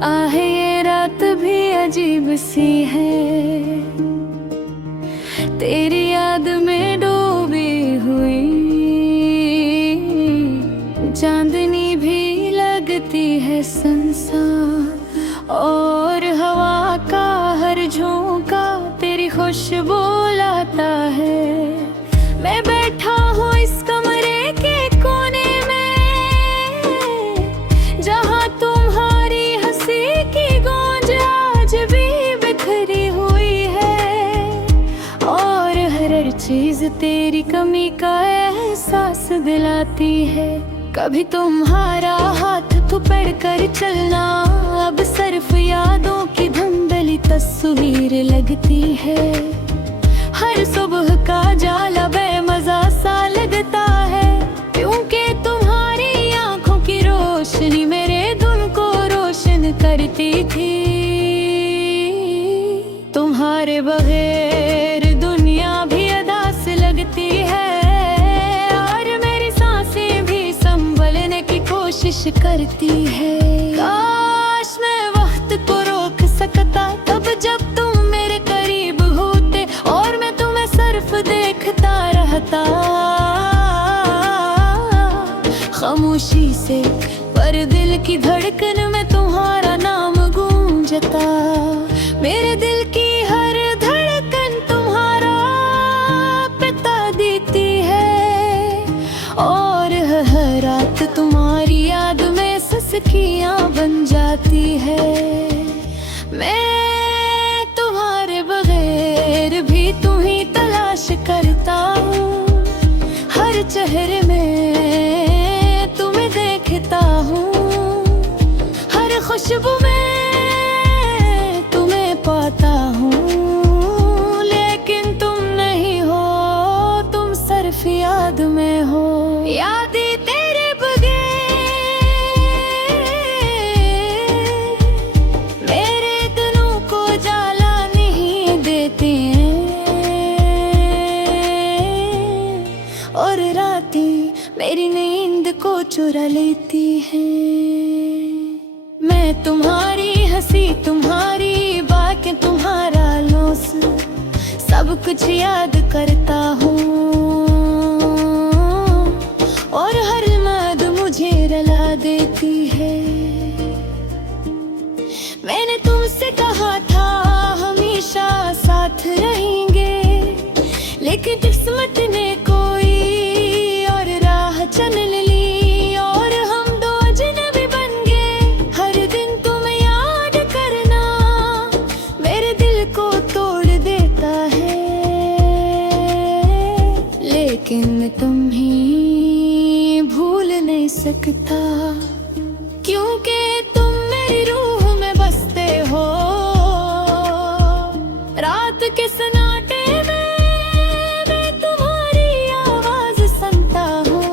आहे ये रात भी अजीब सी है, तेरी याद में डूबी हुई। चांदनी भी लगती है संसार, और हवा का हर झोंका तेरी खुशबू लाता है। मैं बैठा हूँ इस कमरे के कोने में, जहाँ तुम्हारी हंसी की गूंज आज भी बिखरी हुई है, और हर चीज तेरी कमी का एहसास दिलाती है। कभी तुम्हारा हाथ पकड़ कर चलना अब सिर्फ यादों की धुंधली तस्वीर लगती है। हर सुबह का जाला बेमज़ा सा लगता है, क्योंकि तुम्हारी आंखों की रोशनी मेरे दिल को रोशन करती थी। तुम्हारे बगैर दुनिया भी अदास लगती है, कोशिश करती है। काश मैं वक्त को रोक सकता तब जब तुम मेरे करीब होते, और मैं तुम्हें सिर्फ देखता रहता खामोशी से, पर दिल की धड़कन में तुम्हारा नाम गूंजता। मेरे दिल की हर धड़कन तुम्हारा बता देती है, और हर रात तुम्हारी याद में सिसकियां बन जाती है। मैं तुम्हारे बगैर भी तुम्हीं तलाश करता हूँ, हर चेहरे में तुम्हें देखता हूँ, हर खुशबू में तुम्हें पाता हूँ। लेकिन तुम नहीं हो, तुम सिर्फ याद में हो। यादें तेरे बगैर मेरे दिलों को जाला नहीं देती हैं, और रातें मेरी नींद को चुरा लेती हैं। मैं तुम्हारी हंसी, तुम्हारी बातें, तुम्हारा लौस सब कुछ याद करता हूँ, और हर याद मुझे रुला देती है। मैंने तुमसे कहा था हमेशा साथ रहेंगे, लेकिन किस्मत ने कोई और राह चुन ली, और हम दो अजनबी बन गए। हर दिन तुम्हें याद करना मेरे दिल को तोड़ देता है, लेकिन तुम्हें भूल नहीं सकता, क्योंकि तुम मेरी रूह में बसते हो। रात के सन्नाटे में मैं तुम्हारी आवाज सुनता हूँ,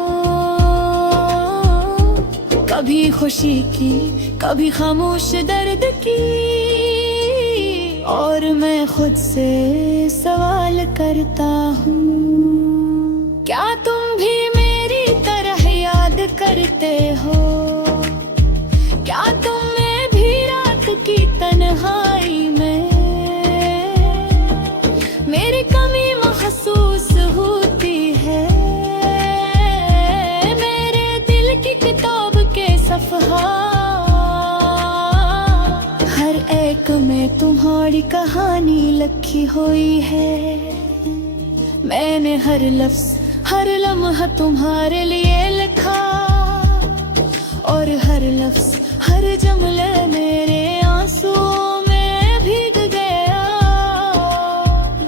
कभी खुशी की, कभी खामोश दर्द की, और मैं खुद से सवाल करता हूँ, क्या तुम भी मेरी तरह याद करते हो? क्या तुम्हें भी रात की तन्हाई में मेरी कमी महसूस होती है? मेरे दिल की किताब के सफ़हा हर एक में तुम्हारी कहानी लिखी हुई है। मैंने हर लफ्ज़, हर लम्हा तुम्हारे लिए लिखा, और हर लफ्ज़, हर जुमले मेरे आंसुओं में भीग गया।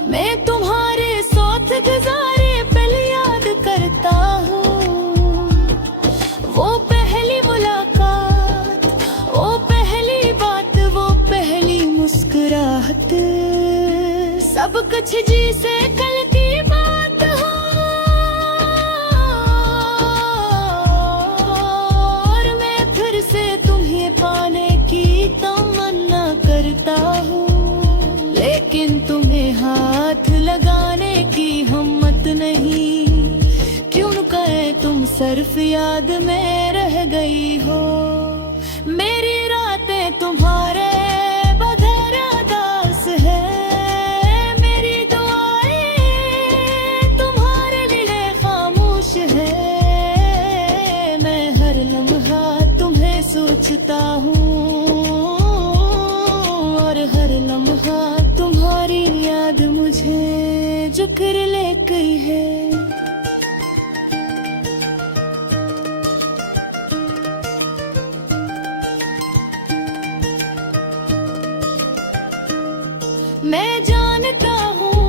मैं तुम्हारे साथ गुज़ारे पल याद करता हूँ, वो पहली मुलाकात, वो पहली बात, वो पहली मुस्कुराहट, सब कुछ जिसे कल की बात हो। और मैं फिर से तुम्हें पाने की तमन्ना करता हूँ, लेकिन तुम्हें हाथ लगाने की हिम्मत नहीं, क्यों कहे तुम सिर्फ याद में रह गई हो। मेरी रातें तुम्हारी ढूंढता हूँ और हर लम्हा तुम्हारी याद मुझे जुकर ले गई है। मैं जानता हूँ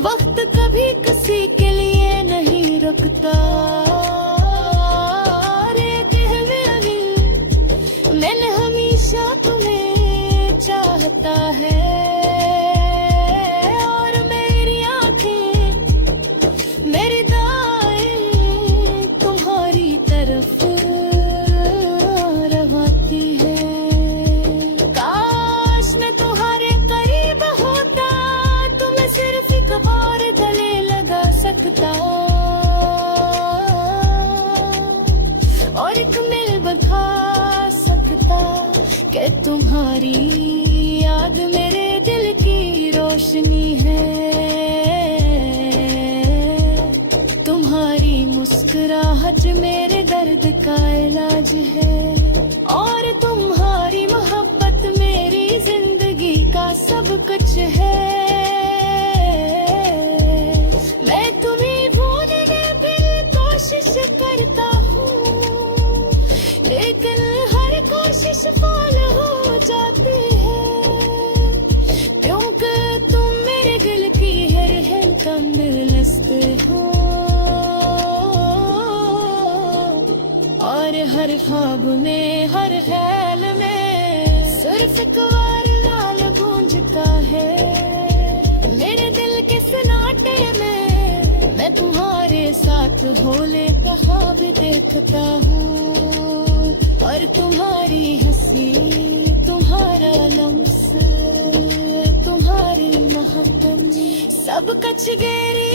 वक्त कभी किसी के लिए नहीं रुकता, रे दिल में मैंने हमेशा तुम्हें चाहता है और मेरी आंखें मेरी दाएं तुम्हारी तरफ रवाती है। काश मैं तुम्हारे करीब होता, तुम्हें सिर्फ एक बार गले लगा सकता और एक मिल बता सकता कि तुम्हारी याद मेरे दिल की रोशनी है। तुम्हारी मुस्कुराहट मेरे दर्द का इलाज है और तुम्हारी मोहब्बत मेरी जिंदगी का सब कुछ है। मैं तुम्हें भूलने की कोशिश करता हूँ, लेकिन हर कोशिश फेल हो जाती है, क्योंकि तुम मेरे दिल की हर तंदुरुस्त हो और हर ख्वाब में हर ख्याल में सिर्फ एक बार लाल गूंजता है। मेरे दिल के सन्नाटे में मैं तुम्हारे साथ भोले का ख्वाब देखता हूँ और तुम्हारी हंसी तुम्हारा लम्स तुम्हारी मोहब्बत सब कुछ गेरी